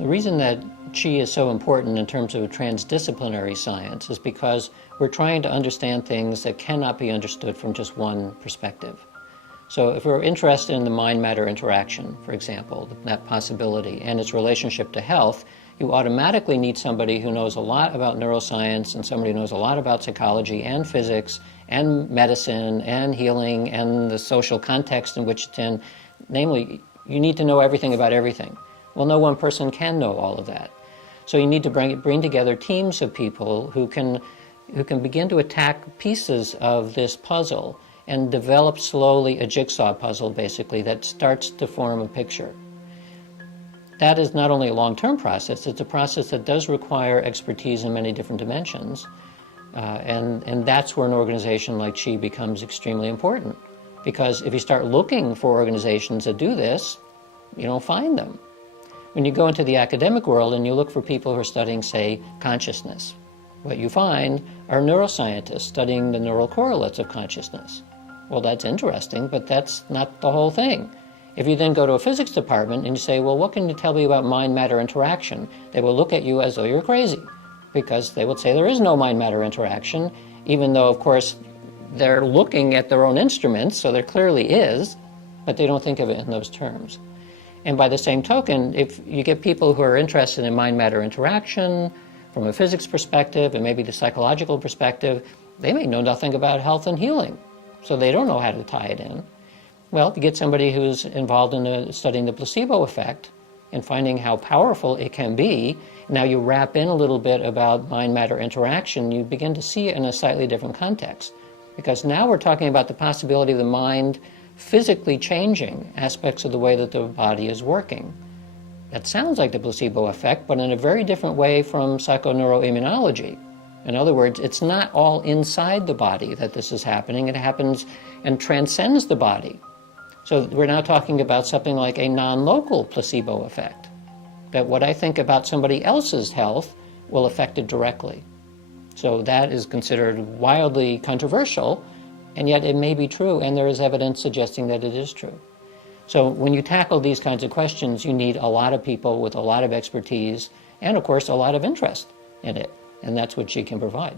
The reason that Qi is so important in terms of transdisciplinary science is because we're trying to understand things that cannot be understood from just one perspective. So if we're interested in the mind-matter interaction, for example, that possibility, and its relationship to health, you automatically need somebody who knows a lot about neuroscience and somebody who knows a lot about psychology and physics and medicine and healing and the social context in which it's in. Namely, you need to know everything about everything. Well, no one person can know all of that. So you need to bring together teams of people who can begin to attack pieces of this puzzle and develop slowly a jigsaw puzzle, basically, that starts to form a picture. That is not only a long-term process, it's a process that does require expertise in many different dimensions. And that's where an organization like Qi becomes extremely important. Because if you start looking for organizations that do this, you don't find them. When you go into the academic world and you look for people who are studying, say, consciousness, what you find are neuroscientists studying the neural correlates of consciousness. Well, that's interesting, but that's not the whole thing. If you then go to a physics department and you say, well, what can you tell me about mind-matter interaction? They will look at you as though you're crazy, because they would say there is no mind-matter interaction, even though, of course, they're looking at their own instruments, so there clearly is, but they don't think of it in those terms. And by the same token, if you get people who are interested in mind-matter interaction from a physics perspective and maybe the psychological perspective, they may know nothing about health and healing, so they don't know how to tie it in. Well, to get somebody who's involved in studying the placebo effect and finding how powerful it can be, now you wrap in a little bit about mind-matter interaction, you begin to see it in a slightly different context. Because now we're talking about the possibility of the mind physically changing aspects of the way that the body is working. That sounds like the placebo effect, but in a very different way from psychoneuroimmunology. In other words, it's not all inside the body that this is happening. It happens and transcends the body. So we're now talking about something like a non-local placebo effect, that what I think about somebody else's health will affect it directly. So that is considered wildly controversial, and yet it may be true, and there is evidence suggesting that it is true. So when you tackle these kinds of questions, you need a lot of people with a lot of expertise and, of course, a lot of interest in it, and that's what she can provide.